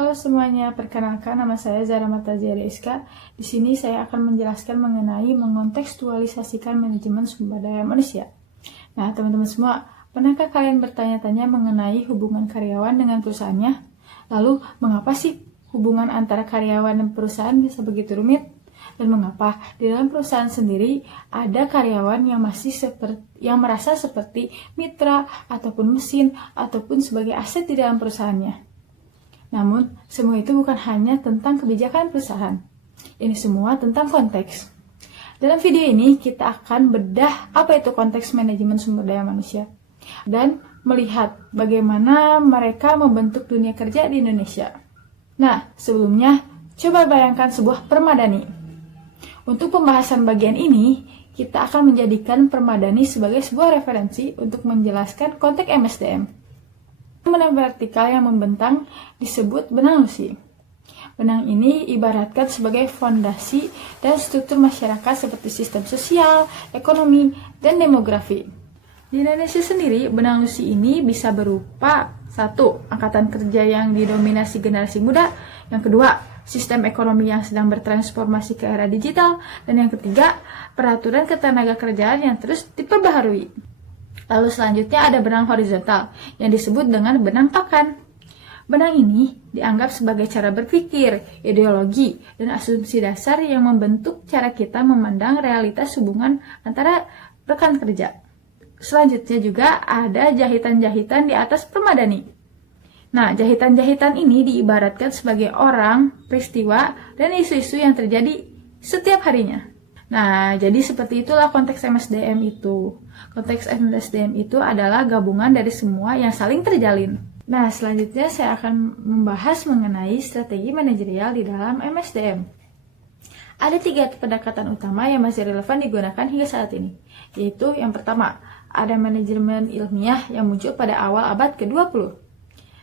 Halo semuanya, perkenalkan nama saya Zara Martazia Rizka. Di sini saya akan menjelaskan mengenai mengontekstualisasikan manajemen sumber daya manusia. Nah, teman-teman semua, pernahkah kalian bertanya-tanya mengenai hubungan karyawan dengan perusahaannya? Lalu, mengapa sih hubungan antara karyawan dan perusahaan bisa begitu rumit? Dan mengapa di dalam perusahaan sendiri ada karyawan yang merasa seperti mitra ataupun mesin ataupun sebagai aset di dalam perusahaannya? Namun, semua itu bukan hanya tentang kebijakan perusahaan. Ini semua tentang konteks. Dalam video ini, kita akan bedah apa itu konteks manajemen sumber daya manusia dan melihat bagaimana mereka membentuk dunia kerja di Indonesia. Nah, sebelumnya, coba bayangkan sebuah permadani. Untuk pembahasan bagian ini, kita akan menjadikan permadani sebagai sebuah referensi untuk menjelaskan konteks MSDM. Benang vertikal yang membentang disebut benang lusi. Benang ini ibaratkan sebagai fondasi dan struktur masyarakat seperti sistem sosial, ekonomi, dan demografi. Di Indonesia sendiri, benang lusi ini bisa berupa 1. Angkatan kerja yang didominasi generasi muda. Yang kedua, sistem ekonomi yang sedang bertransformasi ke era digital. Dan yang ketiga, peraturan ketenaga kerjaan yang terus diperbaharui. Lalu selanjutnya ada benang horizontal yang disebut dengan benang pakan. Benang ini dianggap sebagai cara berpikir, ideologi, dan asumsi dasar yang membentuk cara kita memandang realitas hubungan antara rekan kerja. Selanjutnya juga ada jahitan-jahitan di atas permadani. Nah, jahitan-jahitan ini diibaratkan sebagai orang, peristiwa, dan isu-isu yang terjadi setiap harinya. Nah, jadi seperti itulah konteks MSDM itu. Konteks MSDM itu adalah gabungan dari semua yang saling terjalin. Nah, selanjutnya saya akan membahas mengenai strategi manajerial di dalam MSDM. Ada 3 pendekatan utama yang masih relevan digunakan hingga saat ini, yaitu yang pertama, ada manajemen ilmiah yang muncul pada awal abad ke-20.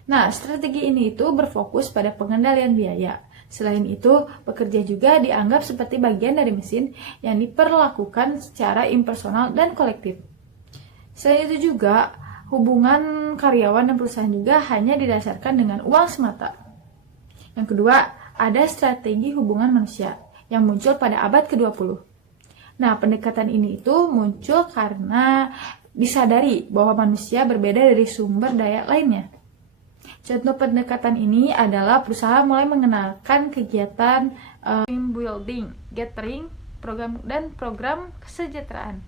Nah, strategi ini itu berfokus pada pengendalian biaya. Selain itu, pekerja juga dianggap seperti bagian dari mesin yang diperlakukan secara impersonal dan kolektif. Selain itu juga, hubungan karyawan dan perusahaan juga hanya didasarkan dengan uang semata. Yang kedua, ada strategi hubungan manusia yang muncul pada abad ke-20. Nah, pendekatan ini itu muncul karena disadari bahwa manusia berbeda dari sumber daya lainnya. Contoh pendekatan ini adalah perusahaan mulai mengenalkan kegiatan team building, gathering, program kesejahteraan.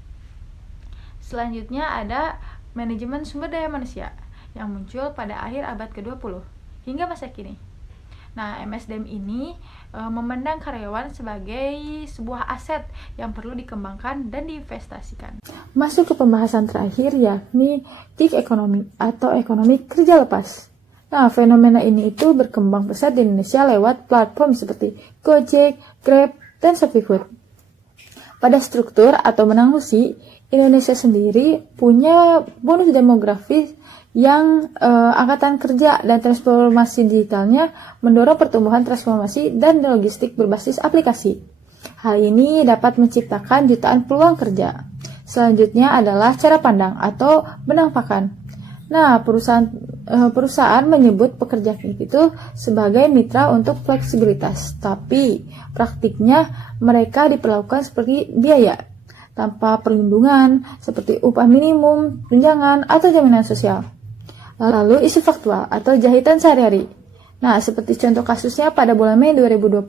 Selanjutnya ada manajemen sumber daya manusia yang muncul pada akhir abad ke-20 hingga masa kini. Nah, MSDM ini memandang karyawan sebagai sebuah aset yang perlu dikembangkan dan diinvestasikan. Masuk ke pembahasan terakhir, yakni gig ekonomi atau ekonomi kerja lepas. Nah, fenomena ini itu berkembang pesat di Indonesia lewat platform seperti Gojek, Grab, dan ShopeeFood. Pada struktur atau benang lusi, Indonesia sendiri punya bonus demografis yang angkatan kerja dan transformasi digitalnya mendorong pertumbuhan transformasi dan logistik berbasis aplikasi. Hal ini dapat menciptakan jutaan peluang kerja. Selanjutnya adalah cara pandang atau benang pakan. Nah, perusahaan menyebut pekerja itu sebagai mitra untuk fleksibilitas, tapi praktiknya mereka diperlakukan seperti biaya, tanpa perlindungan seperti upah minimum, tunjangan, atau jaminan sosial. Lalu isu faktual atau jahitan sehari-hari. Nah, seperti contoh kasusnya pada bulan Mei 2025,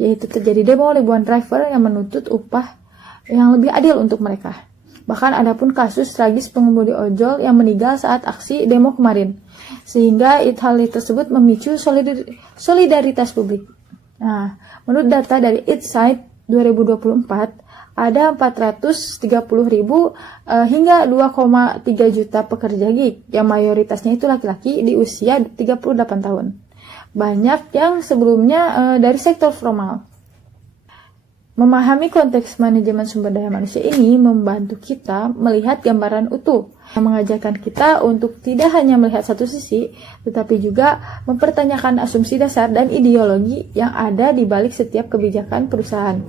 yaitu terjadi demo ribuan driver yang menuntut upah yang lebih adil untuk mereka. Bahkan ada pun kasus tragis pengemudi ojol yang meninggal saat aksi demo kemarin. Sehingga hal tersebut memicu solidaritas publik. Nah, menurut data dari Insight 2024, ada 430.000 hingga 2,3 juta pekerja gig, yang mayoritasnya itu laki-laki di usia 38 tahun. Banyak yang sebelumnya dari sektor formal. Memahami konteks manajemen sumber daya manusia ini membantu kita melihat gambaran utuh, yang mengajarkan kita untuk tidak hanya melihat satu sisi, tetapi juga mempertanyakan asumsi dasar dan ideologi yang ada di balik setiap kebijakan perusahaan.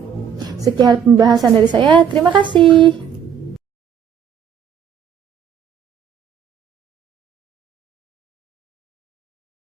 Sekian pembahasan dari saya, terima kasih.